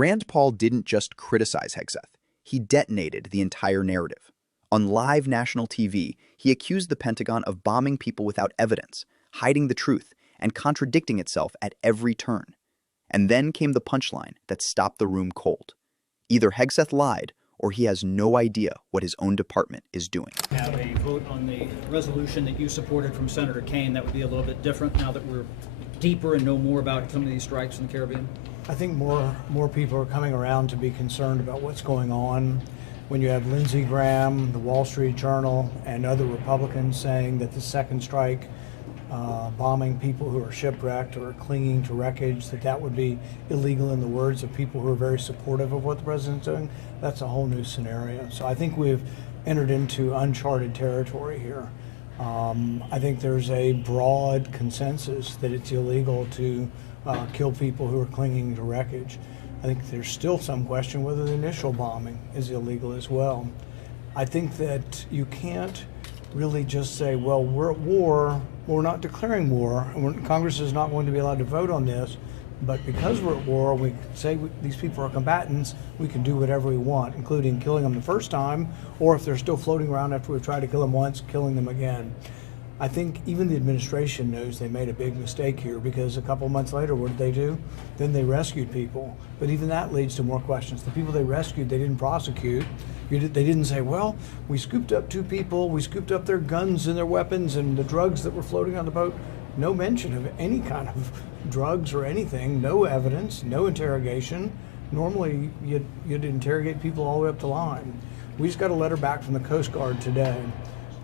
Rand Paul didn't just criticize Hegseth, he detonated the entire narrative. On live national TV, he accused the Pentagon of bombing people without evidence, hiding the truth, and contradicting itself at every turn. And then came the punchline that stopped the room cold. Either Hegseth lied, or he has no idea what his own department is doing. Have a vote on the resolution that you supported from Senator Kaine. That would be a little bit different now that we're deeper and know more about some of these strikes in the Caribbean. I think more people are coming around to be concerned about what's going on. When you have Lindsey Graham, the Wall Street Journal, and other Republicans saying that the second strike, bombing people who are shipwrecked or clinging to wreckage, that would be illegal in the words of people who are very supportive of what the president's doing, that's a whole new scenario. So I think we've entered into uncharted territory here. I think there's a broad consensus that it's illegal to kill people who are clinging to wreckage. I think there's still some question whether the initial bombing is illegal as well. I think that you can't really just say, well, we're at war, we're not declaring war, and Congress is not going to be allowed to vote on this, but because we're at war, we say these people are combatants, we can do whatever we want, including killing them the first time, or if they're still floating around after we've tried to kill them once, killing them again. I think even the administration knows they made a big mistake here, because a couple months later, what did they do? Then they rescued people. But even that leads to more questions. The people they rescued, they didn't prosecute. They didn't say, well, we scooped up 2 people, we scooped up their guns and their weapons and the drugs that were floating on the boat. No mention of any kind of drugs or anything, no evidence, no interrogation. Normally, you'd interrogate people all the way up the line. We just got a letter back from the Coast Guard today.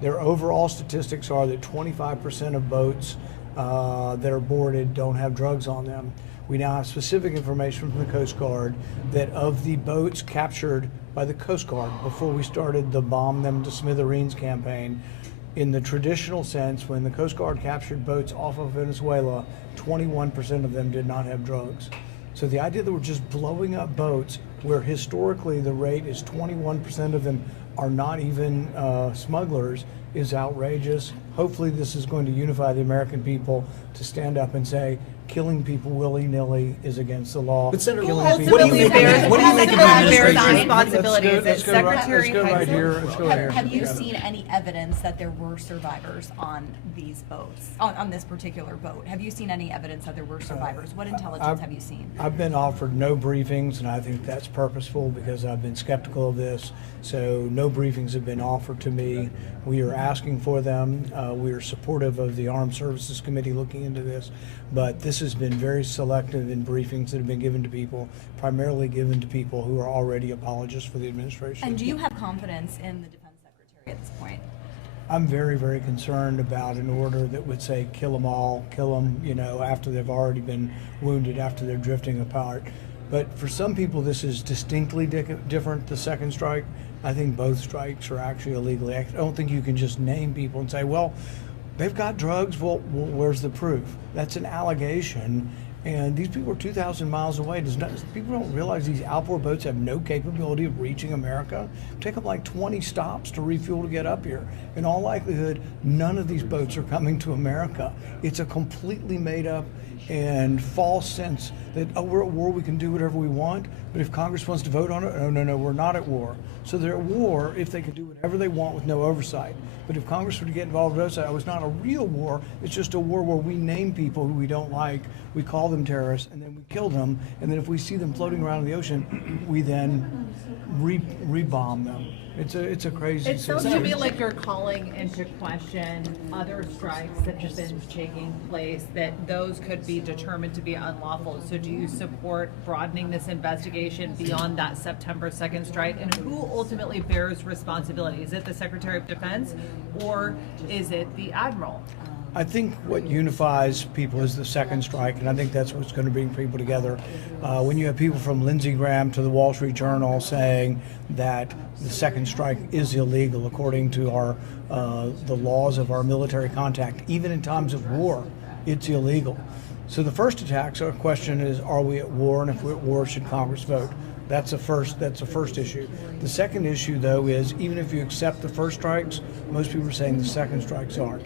Their overall statistics are that 25% of boats that are boarded don't have drugs on them. We now have specific information from the Coast Guard that of the boats captured by the Coast Guard before we started the Bomb Them to Smithereens campaign, in the traditional sense, when the Coast Guard captured boats off of Venezuela, 21% of them did not have drugs. So the idea that we're just blowing up boats where historically the rate is 21% of them are not even smugglers is outrageous. Hopefully this is going to unify the American people to stand up and say killing people willy-nilly is against the law. But Senator, Killing what do you make of the administration? Responsibility is it Secretary Hegseth? Have you seen any evidence that there were survivors on these boats, on this particular boat? Have you seen any evidence that there were survivors? What intelligence have you seen? I've been offered no briefings, and I think that's purposeful because I've been skeptical of this. So no briefings have been offered to me. We are asking for them. We are supportive of the Armed Services Committee looking into this, but this has been very selective in briefings that have been given to people, primarily given to people who are already apologists for the administration. And do you have confidence in the Defense Secretary at this point? I'm very, very concerned about an order that would say kill them all, kill them, after they've already been wounded, after they're drifting apart. But for some people, this is distinctly different, the second strike. I think both strikes are actually illegal. I don't think you can just name people and say, well, they've got drugs, well where's the proof? That's an allegation, and these people are 2,000 miles away. People don't realize these outboard boats have no capability of reaching America. It take them like 20 stops to refuel to get up here. In all likelihood, none of these boats are coming to America. It's a completely made up and false sense that, oh, we're at war, we can do whatever we want, but if Congress wants to vote on it, oh, no, we're not at war. So they're at war if they can do whatever they want with no oversight. But if Congress were to get involved with oversight, it's not a real war, it's just a war where we name people who we don't like, we call them terrorists, and then we kill them, and then if we see them floating around in the ocean, we then re-bomb them. It's a crazy It sounds to me like you're calling into question other strikes that have been taking place, that those could be determined to be unlawful. So do you support broadening this investigation beyond that September 2nd strike? And who ultimately bears responsibility? Is it the Secretary of Defense or is it the Admiral? I think what unifies people is the second strike, and I think that's what's going to bring people together. When you have people from Lindsey Graham to the Wall Street Journal saying that the second strike is illegal according to the laws of our military contact, even in times of war, it's illegal. So the first question is, are we at war? And if we're at war, should Congress vote? That's the first issue. The second issue, though, is even if you accept the first strikes, most people are saying the second strikes aren't.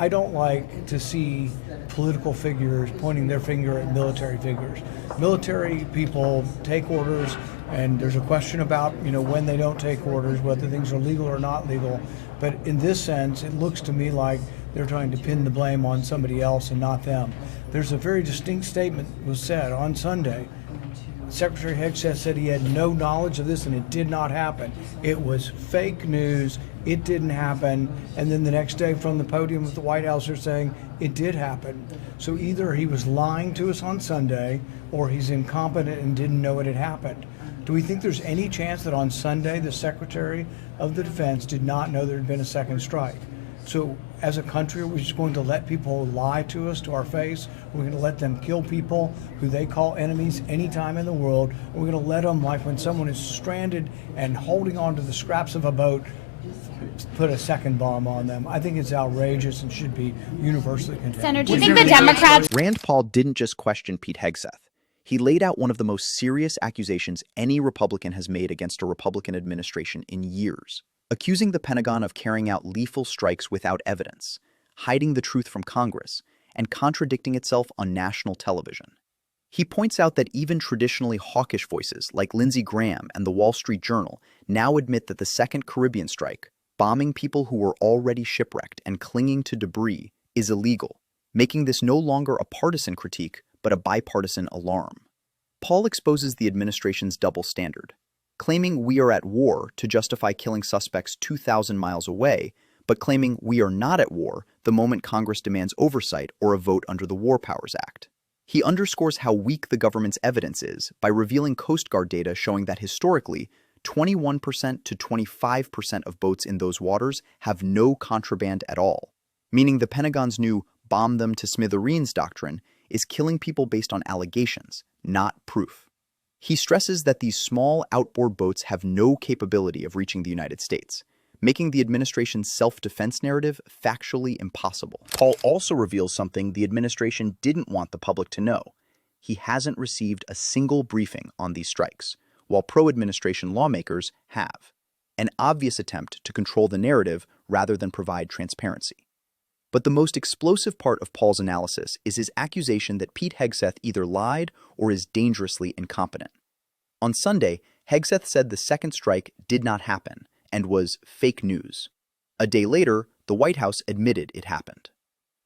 I don't like to see political figures pointing their finger at military figures. Military people take orders, and there's a question about, when they don't take orders, whether things are legal or not legal. But in this sense, it looks to me like they're trying to pin the blame on somebody else and not them. There's a very distinct statement was said on Sunday. Secretary Hegseth said he had no knowledge of this and it did not happen. It was fake news. It didn't happen. And then the next day from the podium of the White House, they're saying it did happen. So either he was lying to us on Sunday or he's incompetent and didn't know it had happened. Do we think there's any chance that on Sunday the Secretary of the Defense did not know there had been a second strike? So as a country, are we just going to let people lie to us to our face? We're going to let them kill people who they call enemies anytime in the world. We're going to let them, like when someone is stranded and holding on to the scraps of a boat, put a second bomb on them. I think it's outrageous and should be universally condemned. Senator, do you think the Democrats... Rand Paul didn't just question Pete Hegseth. He laid out one of the most serious accusations any Republican has made against a Republican administration in years, accusing the Pentagon of carrying out lethal strikes without evidence, hiding the truth from Congress, and contradicting itself on national television. He points out that even traditionally hawkish voices like Lindsey Graham and the Wall Street Journal now admit that the second Caribbean strike, bombing people who were already shipwrecked and clinging to debris, is illegal, making this no longer a partisan critique but a bipartisan alarm. Paul exposes the administration's double standard, claiming we are at war to justify killing suspects 2,000 miles away, but claiming we are not at war the moment Congress demands oversight or a vote under the War Powers Act. He underscores how weak the government's evidence is by revealing Coast Guard data showing that historically, 21% to 25% of boats in those waters have no contraband at all, meaning the Pentagon's new bomb them to smithereens doctrine is killing people based on allegations, not proof. He stresses that these small outboard boats have no capability of reaching the United States, making the administration's self-defense narrative factually impossible. Paul also reveals something the administration didn't want the public to know. He hasn't received a single briefing on these strikes, while pro-administration lawmakers have, an obvious attempt to control the narrative rather than provide transparency. But the most explosive part of Paul's analysis is his accusation that Pete Hegseth either lied or is dangerously incompetent. On Sunday, Hegseth said the second strike did not happen and was fake news. A day later, the White House admitted it happened.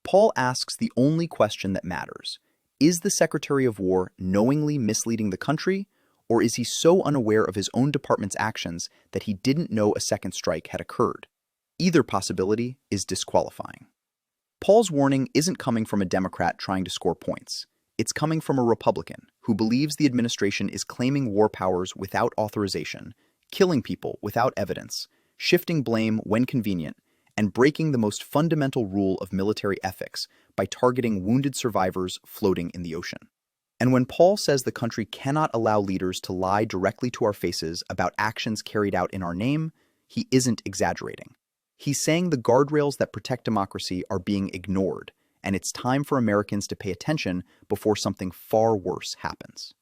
Paul asks the only question that matters. Is the Secretary of War knowingly misleading the country, or is he so unaware of his own department's actions that he didn't know a second strike had occurred? Either possibility is disqualifying. Paul's warning isn't coming from a Democrat trying to score points. It's coming from a Republican who believes the administration is claiming war powers without authorization, killing people without evidence, shifting blame when convenient, and breaking the most fundamental rule of military ethics by targeting wounded survivors floating in the ocean. And when Paul says the country cannot allow leaders to lie directly to our faces about actions carried out in our name, he isn't exaggerating. He's saying the guardrails that protect democracy are being ignored, and it's time for Americans to pay attention before something far worse happens.